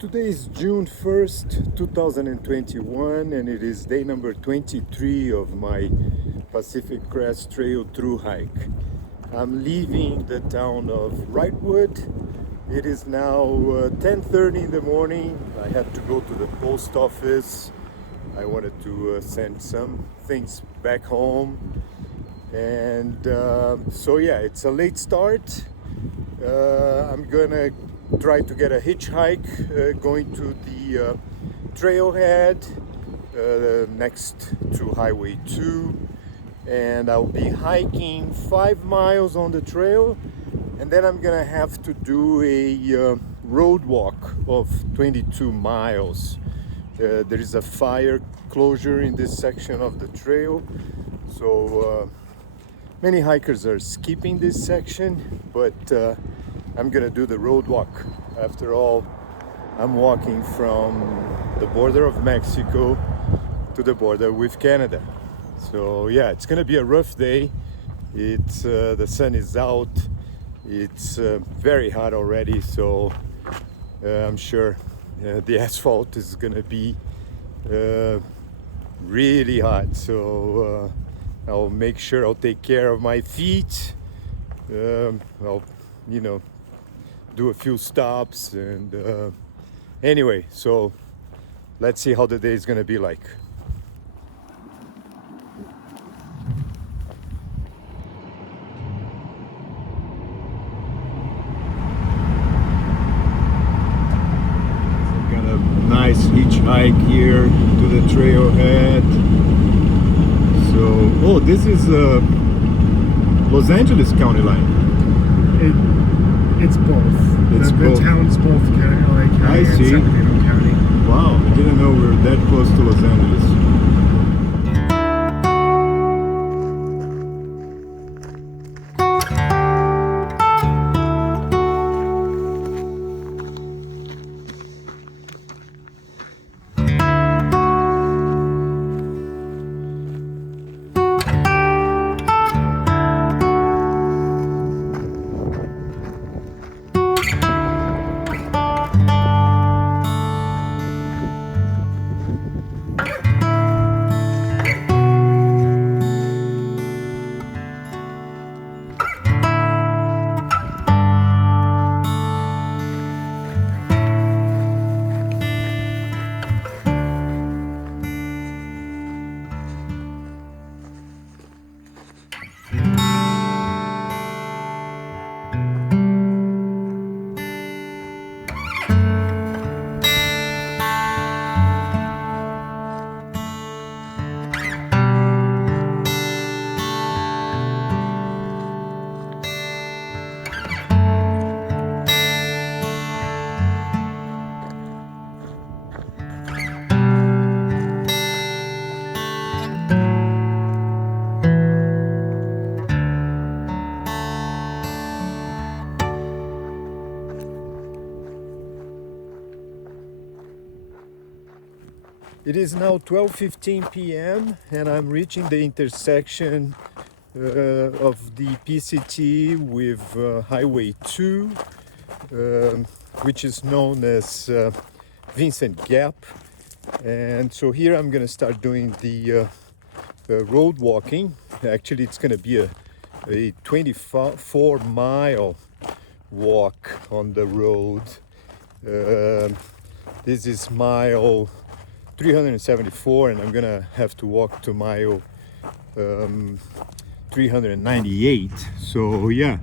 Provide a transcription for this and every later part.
Today is June 1st, 2021, and it is day number 23 of my Pacific Crest Trail Thru-Hike. I'm leaving the town of Wrightwood. It is now 10:30 in the morning. I had to go to the post office. I wanted to send some things back home. And so yeah, it's a late start. I'm gonna try to get a hitchhike going to the trailhead next to Highway 2, and I'll be hiking 5 miles on the trail, and then I'm gonna have to do a road walk of 22 miles. There is a fire closure in this section of the trail, so many hikers are skipping this section, but I'm gonna do the road walk. After all, I'm walking from the border of Mexico to the border with Canada. So yeah, it's gonna be a rough day. It's the sun is out. It's very hot already, so I'm sure the asphalt is gonna be really hot. So I'll make sure I'll take care of my feet. I'll, do a few stops, and anyway, so let's see how the day is gonna be like. Got a nice hitchhike here to the trailhead. So, oh, this is Los Angeles county line. It's both. It's the both. town's both LA County I and see. Sacramento County. Wow, I didn't know we were that close to Los Angeles. It is now 12:15 p.m. and I'm reaching the intersection of the PCT with Highway 2, which is known as Vincent Gap. And so here I'm going to start doing the road walking. Actually, it's going to be a 24-mile walk on the road. This is mile 374, and I'm gonna have to walk to mile 398. So yeah,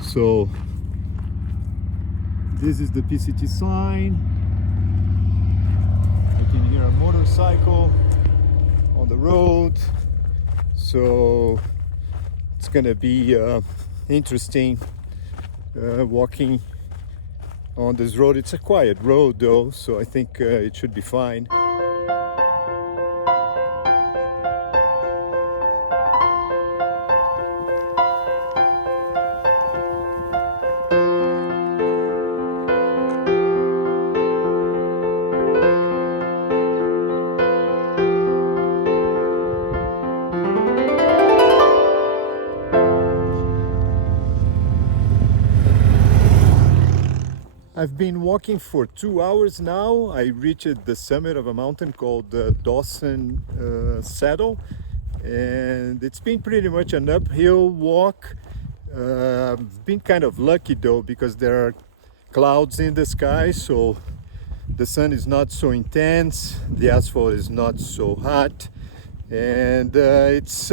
so this is the PCT sign. You can hear a motorcycle on the road, so it's gonna be interesting walking on this road. It's a quiet road though, so I think it should be fine. I've been walking for 2 hours now. I reached the summit of a mountain called Dawson Saddle, and it's been pretty much an uphill walk. I've been kind of lucky though, because there are clouds in the sky, so the sun is not so intense, the asphalt is not so hot, and it's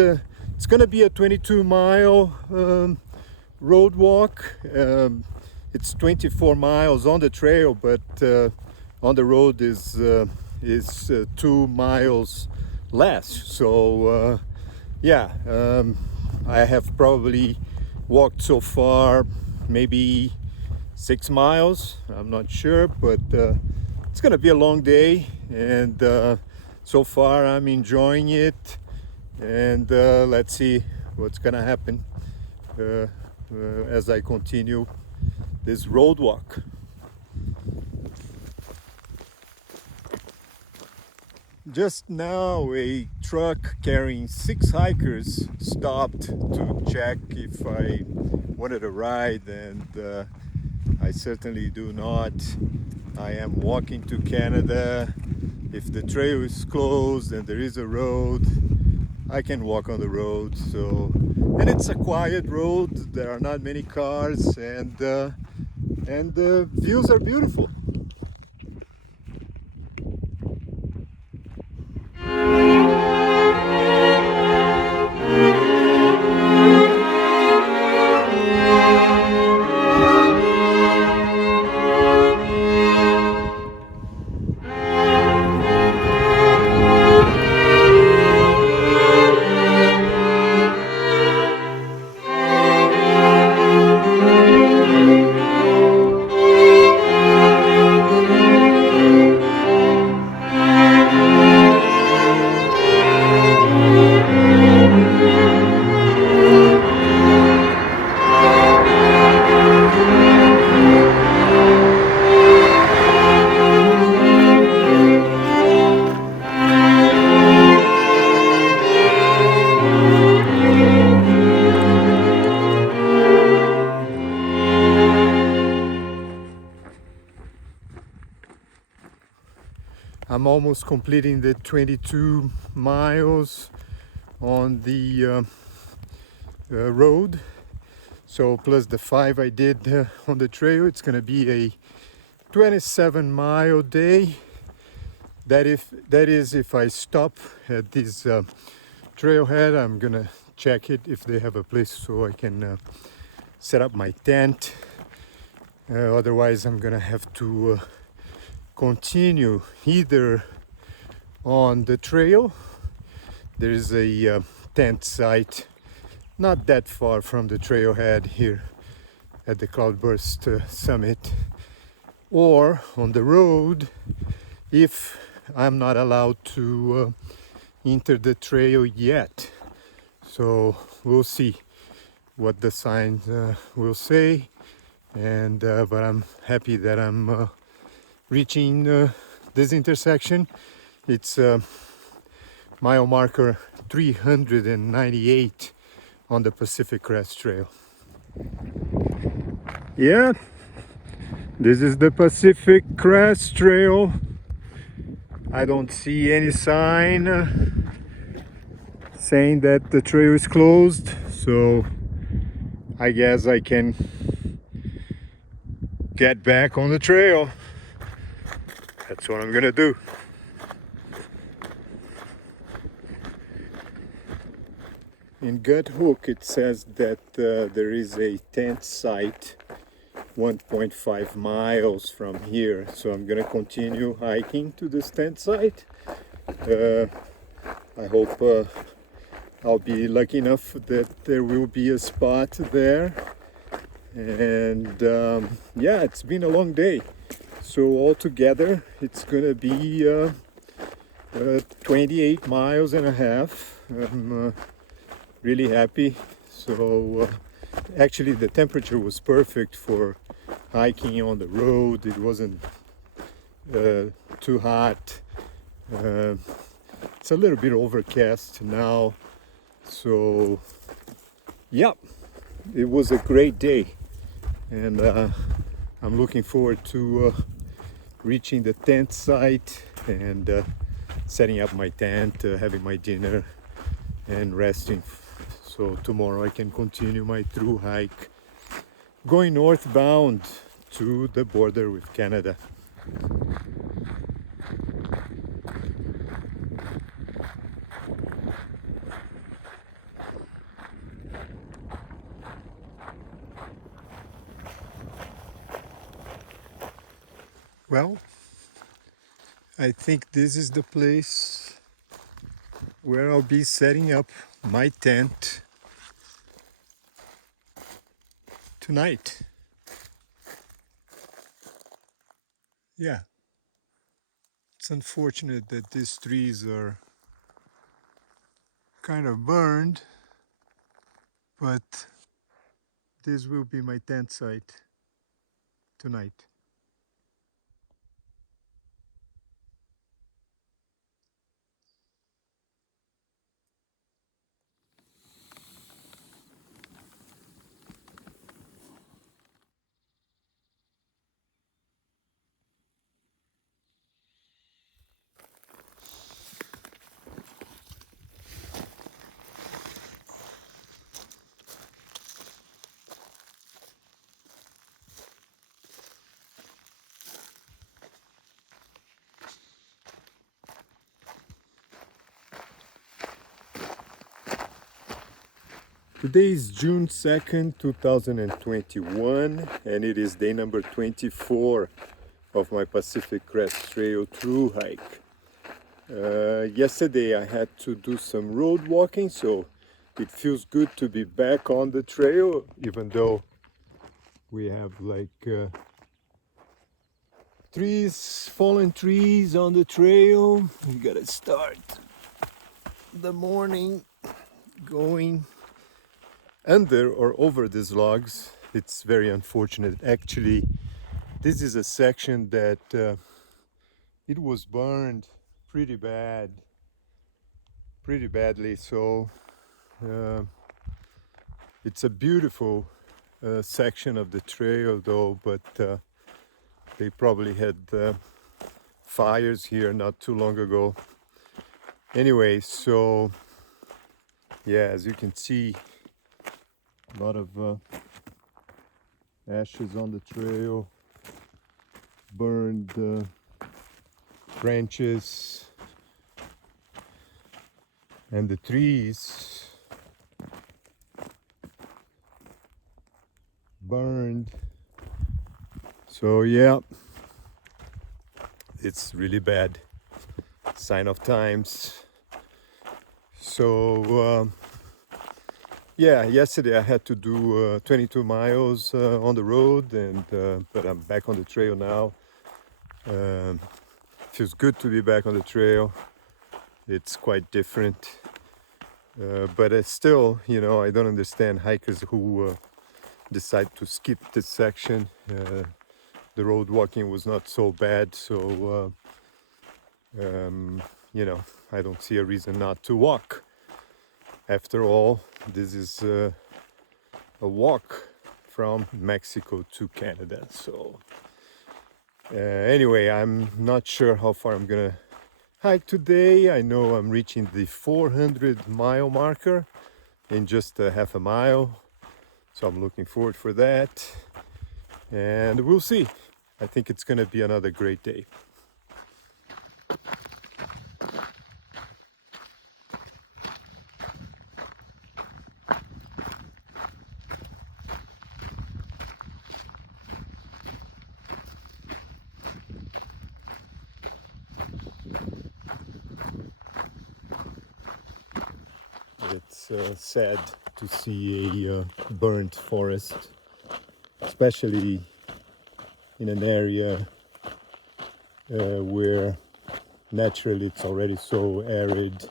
gonna be a 22-mile road walk. It's 24 miles on the trail, but on the road is 2 miles less. So yeah, I have probably walked so far maybe 6 miles. I'm not sure, but it's gonna be a long day, and so far I'm enjoying it. And let's see what's gonna happen as I continue this road walk. Just now a truck carrying 6 hikers stopped to check if I wanted a ride, and I certainly do not. I am walking to Canada. If the trail is closed and there is a road, I can walk on the road. So, and it's a quiet road, there are not many cars, and the views are beautiful. I'm almost completing the 22 miles on the road. So plus the 5 I did on the trail, it's gonna be a 27-mile day. That is if I stop at this trailhead. I'm gonna check it if they have a place so I can set up my tent. Otherwise I'm gonna have to continue either on the trail. There's a tent site not that far from the trailhead here at the Cloudburst summit, or on the road if I'm not allowed to enter the trail yet. So we'll see what the signs will say, and but I'm happy that I'm reaching this intersection. It's mile marker 398 on the Pacific Crest Trail. Yeah, this is the Pacific Crest Trail. I don't see any sign saying that the trail is closed, so I guess I can get back on the trail. That's what I'm gonna do. In Gut Hook it says that there is a tent site 1.5 miles from here, so I'm gonna continue hiking to this tent site. I hope I'll be lucky enough that there will be a spot there. And yeah, it's been a long day. So altogether, it's gonna be 28 miles and a half. I'm really happy. So actually, the temperature was perfect for hiking on the road. It wasn't too hot. It's a little bit overcast now. So yeah, it was a great day, and I'm looking forward to reaching the tent site and setting up my tent, having my dinner and resting. So tomorrow I can continue my through hike going northbound to the border with Canada. Well, I think this is the place where I'll be setting up my tent tonight. Yeah, it's unfortunate that these trees are kind of burned, but this will be my tent site tonight. Today is June 2nd, 2021, and it is day number 24 of my Pacific Crest Trail through hike. Yesterday I had to do some road walking, so it feels good to be back on the trail, even though we have like fallen trees on the trail. We gotta start the morning going under or over these logs. It's very unfortunate. Actually, this is a section that it was burned pretty badly. So it's a beautiful section of the trail though, but they probably had fires here not too long ago. Anyway, so yeah, as you can see, a lot of ashes on the trail, burned branches, and the trees burned. So yeah, it's really bad. Sign of times. So yeah, yesterday I had to do 22 miles on the road, and but I'm back on the trail now. Feels good to be back on the trail. It's quite different, but still, you know, I don't understand hikers who decide to skip this section. The road walking was not so bad, so you know, I don't see a reason not to walk. After all, this is a walk from Mexico to Canada. So anyway, I'm not sure how far I'm gonna hike today. I know I'm reaching the 400-mile marker in just a half a mile, so I'm looking forward for that, and we'll see. I think it's gonna be another great day. It's sad to see a burnt forest, especially in an area where naturally it's already so arid,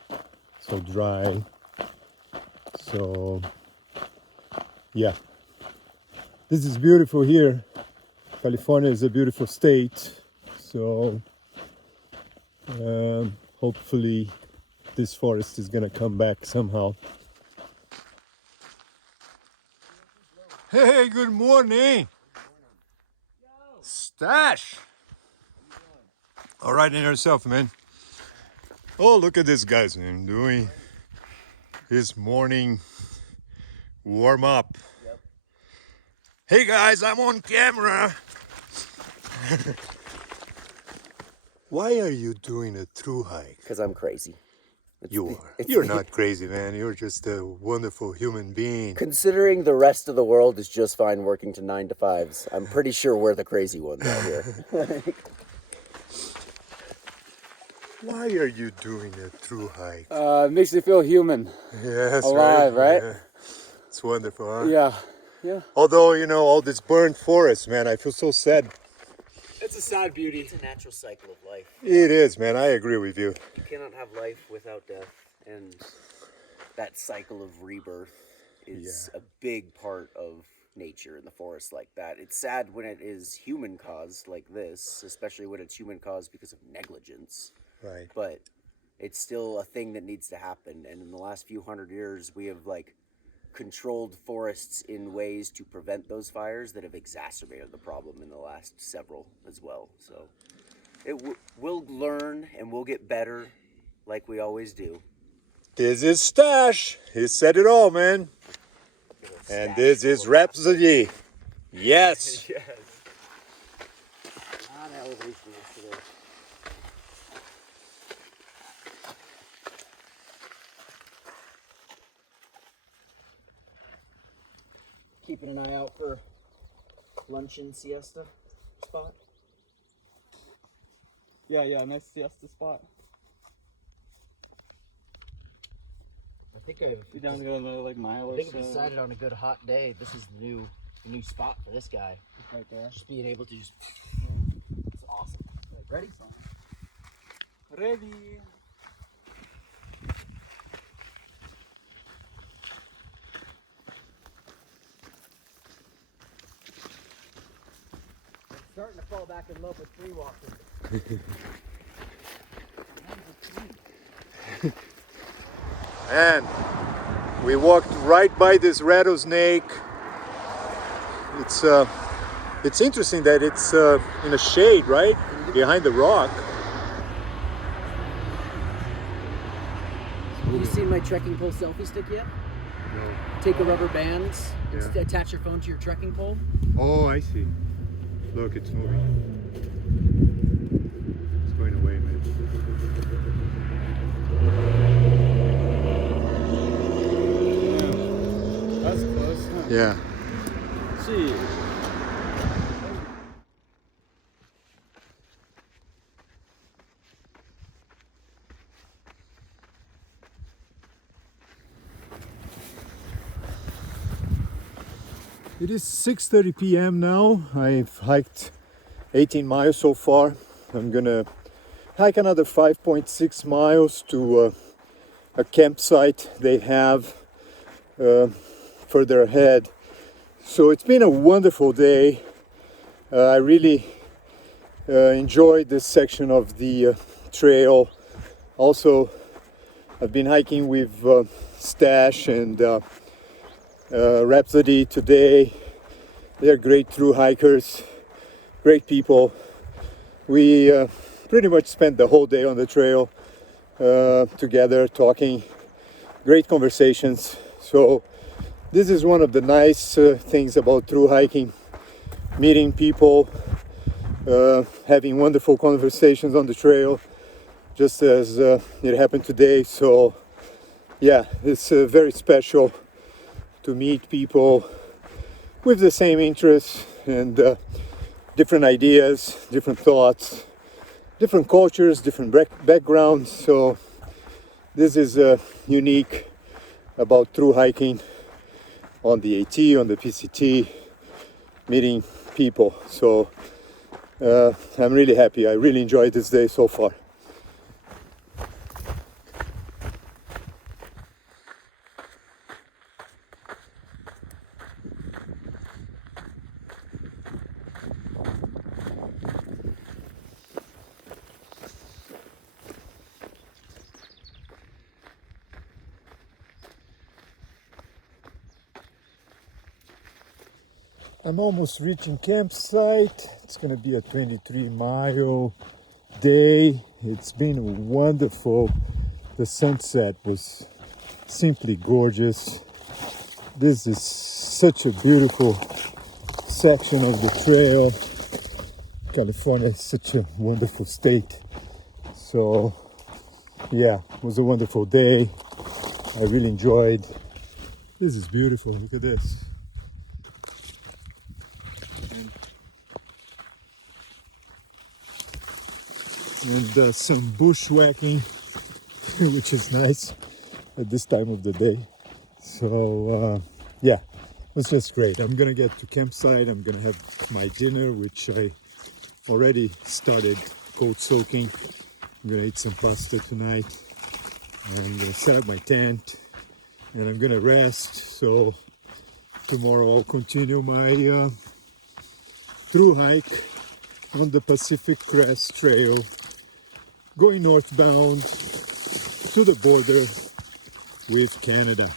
so dry. So yeah, this is beautiful here. California is a beautiful state, so hopefully this forest is gonna come back somehow. Hey, good morning. Stash! All right, in yourself, man. Oh, look at this guy's man doing his morning warm up. Yep. Hey guys, I'm on camera. Why are you doing a through hike? Because I'm crazy. You are. You're not crazy, man. You're just a wonderful human being. Considering the rest of the world is just fine working to 9 to 5s, I'm pretty sure we're the crazy ones out here. Why are you doing a through hike? It makes me feel human. Yes, alive, right? Yeah. It's wonderful, huh? Yeah, yeah. Although, you know, all this burnt forest, man, I feel so sad. It's a sad beauty. It's a natural cycle of life. It is, man. I agree with you. You cannot have life without death, and that cycle of rebirth is a big part of nature in the forest like that. It's sad when it is human caused like this, especially when it's human caused because of negligence. Right. But it's still a thing that needs to happen, and in the last few hundred years we have controlled forests in ways to prevent those fires that have exacerbated the problem in the last several as well. So we'll learn and we'll get better like we always do. This is Stash. He said it all, man. And this is Rhapsody. Yes. Yes. On elevation yesterday. Keeping an eye out for luncheon siesta spot. Yeah, nice siesta spot. I think I've Be down to go another mile or I've so. decided on a good hot day. This is the new spot for this guy. Right there. Just being able to it's awesome. Ready? Ready. Starting to fall back in love with FreeWalker. And we walked right by this rattlesnake. It's interesting that it's in a shade, right? Behind the rock. Have you seen my trekking pole selfie stick yet? No. Take a rubber band, Yeah. attach your phone to your trekking pole. Oh, I see. Look, it's moving. It's going away, man. That's close, huh? Yeah. See. It is 6:30 p.m. now. I've hiked 18 miles so far. I'm gonna hike another 5.6 miles to a campsite they have further ahead. So it's been a wonderful day. I really enjoyed this section of the trail. Also, I've been hiking with Stash and Rhapsody today. They're great thru-hikers, great people. We pretty much spent the whole day on the trail together, talking, great conversations. So this is one of the nice things about thru-hiking, meeting people, having wonderful conversations on the trail, just as it happened today. So yeah, it's very special to meet people with the same interests and different ideas, different thoughts, different cultures, different backgrounds. So this is unique about thru-hiking on the AT, on the PCT, meeting people. So I'm really happy. I really enjoyed this day so far. I'm almost reaching campsite. It's gonna be a 23-mile day. It's been wonderful. The sunset was simply gorgeous. This is such a beautiful section of the trail. California is such a wonderful state. So yeah, it was a wonderful day. I really enjoyed. This is beautiful. Look at this. And some bushwhacking, which is nice at this time of the day. So yeah, it was just great. I'm gonna get to campsite. I'm gonna have my dinner, which I already started cold soaking. I'm gonna eat some pasta tonight. I'm gonna set up my tent and I'm gonna rest. So tomorrow I'll continue my through hike on the Pacific Crest Trail, going northbound to the border with Canada.